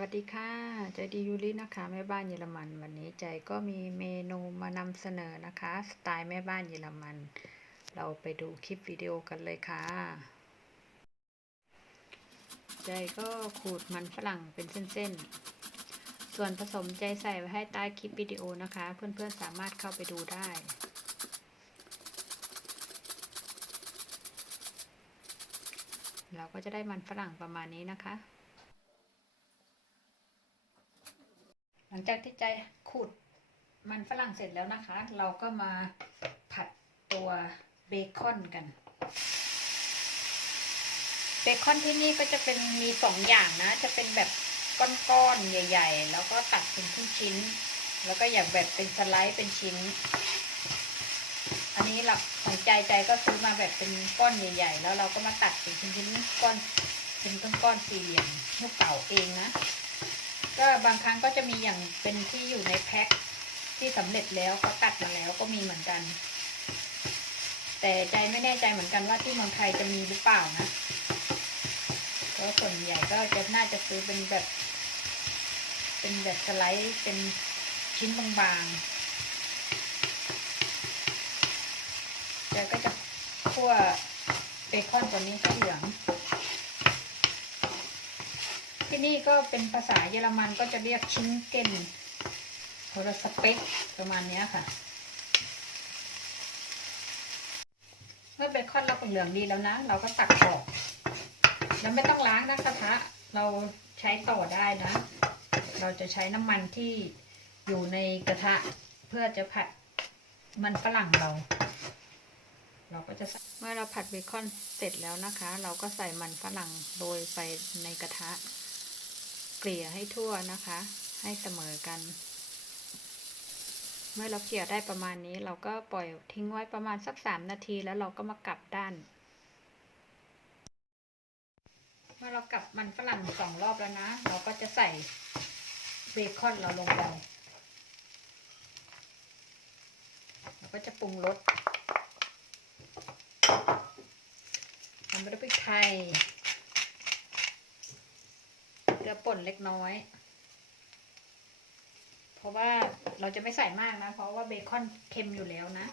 วัสดีค่ะ ใจดียูรินะคะ แม่บ้านเยอรมัน วันนี้ใจก็มีเมนูมานำเสนอนะคะ สไตล์แม่บ้านเยอรมัน เราไปดูคลิปวิดีโอกันเลยค่ะ ใจก็ขูดมันฝรั่งเป็นเส้นๆ ส่วนผสมใจใส่ไว้ให้ใต้คลิปวิดีโอนะคะ เพื่อนๆสามารถเข้าไปดูได้เราก็จะได้มันฝรั่งประมาณนี้นะคะ ลังจากที่ใจขูดมันฝรั่งเสร็จแล้วนะคะ เราก็มาผัดตัวเบคอนกัน เบคอนที่นี่ก็จะเป็นมีสองอย่างนะ จะเป็นแบบก้อนๆใหญ่ ๆ แล้วก็ตัดเป็นชิ้นๆแล้วก็อย่างแบบเป็นสไลด์เป็นชิ้น อันนี้หลักของใจใจก็ซื้อมาแบบเป็นก้อนใหญ่ ๆ แล้วเราก็มาตัดเป็นชิ้นๆก้อนเป็นก้อนๆสี่เหลี่ยมลูกเก่าเองนะ ก็บางครั้งก็จะมีอย่างเป็นที่อยู่ในแพ็คที่สำเร็จแล้วก็ตัดมาแล้วก็มีเหมือนกัน แต่ใจไม่แน่ใจเหมือนกันว่าที่เมืองไทยจะมีหรือเปล่านะเพราะส่วนใหญ่ก็จะน่าจะซื้อเป็นแบบ เป็นแบบสไลด์เป็นชิ้นบางๆใจก็จะคั่วเบคอนตัวนี้ให้เหลือง ที่นี่ก็เป็นภาษาเยอรมันก็จะเรียกชิ้นเกนโทรสเปกประมาณนี้ค่ะ เมื่อเบคอนเราเป็นเหลืองดีแล้วนะ เราก็ตักออก แล้วไม่ต้องล้างนะกระทะเราใช้ต่อได้นะ เราจะใช้น้ำมันที่อยู่ในกระทะเพื่อจะผัดมันฝรั่งเรา เราก็จะเมื่อเราผัดเบคอนเสร็จแล้วนะคะ เราก็ใส่มันฝรั่งโรยไปในกระทะ กลี่ยให้ทั่วนะคะ ให้เสมอกัน เมื่อเราเกลี่ยได้ประมาณนี้เราก็ปล่อยทิ้งไว้ประมาณสักสามนาทีแล้วเราก็มากลับด้าน เมื่อเรากลับมันฝรั่งสองรอบแล้วนะ เราก็จะใส่เบคอนเราลงไปเราก็จะปรุงรสทำด้วยพริกไทย ลือป่นเล็กน้อย เพราะว่าเราจะไม่ใส่มากนะ เพราะว่าเบคอนเค็มอยู่แล้วนะ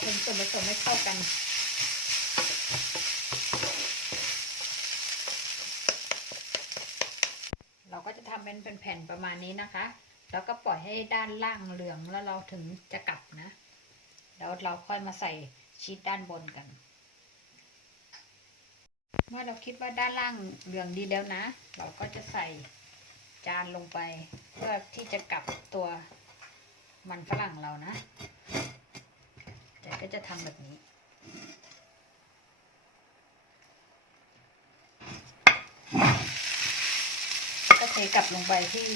คนส่วนผสมให้เข้ากันเราก็จะทำเป็นแผ่นประมาณนี้นะคะ แล้วก็ปล่อยให้ด้านล่างเหลืองแล้วเราถึงจะกลับนะ แล้วเราค่อยมาใส่ชีสด้านบนกัน เมื่อเราคิดว่าด้านล่างเหลืองดีแล้วนะ เราก็จะใส่จานลงไป เพื่อที่จะกลับตัวมันฝรั่งเรานะแต่ก็จะทำแบบนี้ก็เทกลับลงไปที่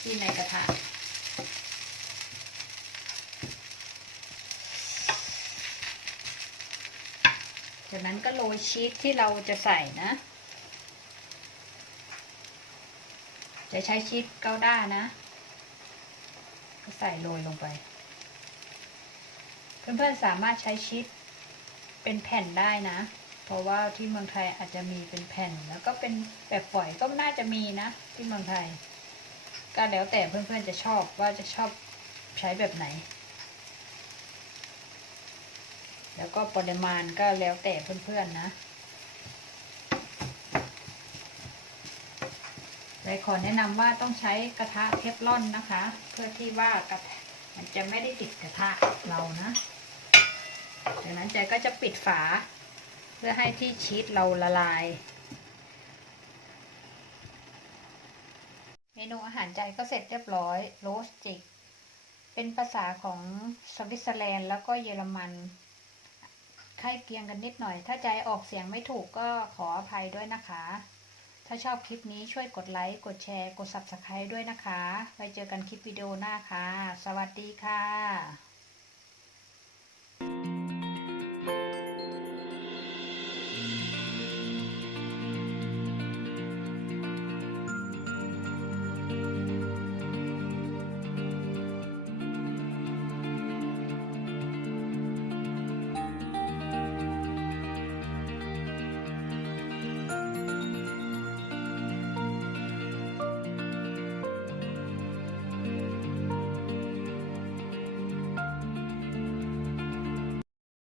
ที่ในกระทะ จากนั้นก็โรยชีสที่เราจะใส่นะ จะใช้ชีสเกาด้านะ ก็ใส่โรยลงไป เพื่อนๆสามารถใช้ชีสเป็นแผ่นได้นะ เพราะว่าที่เมืองไทยอาจจะมีเป็นแผ่น แล้วก็เป็นแบบฝอยก็น่าจะมีนะ ที่เมืองไทย ก็แล้วแต่เพื่อนๆจะชอบว่าจะชอบใช้แบบไหน แล้วก็ปริมาณก็แล้วแต่เพื่อนๆนะเลยขอแนะนำว่าต้องใช้กระทะเทฟลอนนะคะ เพื่อที่ว่ากระมันจะไม่ได้ติดกระทะเรานะจากนั้นใจก็จะปิดฝา เพื่อให้ที่ชีสเราละลาย เมนูอาหารใจก็เสร็จเรียบร้อยโรสจิก เป็นภาษาของสวิตเซอร์แลนด์แล้วก็เยอรมัน ใกล้เคียงกันนิดหน่อย ถ้าใจออกเสียงไม่ถูกก็ขออภัยด้วยนะคะ ถ้าชอบคลิปนี้ช่วยกดไลค์ กดแชร์ กด Subscribe ด้วยนะคะ ไว้เจอกันคลิปวิดีโอหน้าค่ะ สวัสดีค่ะ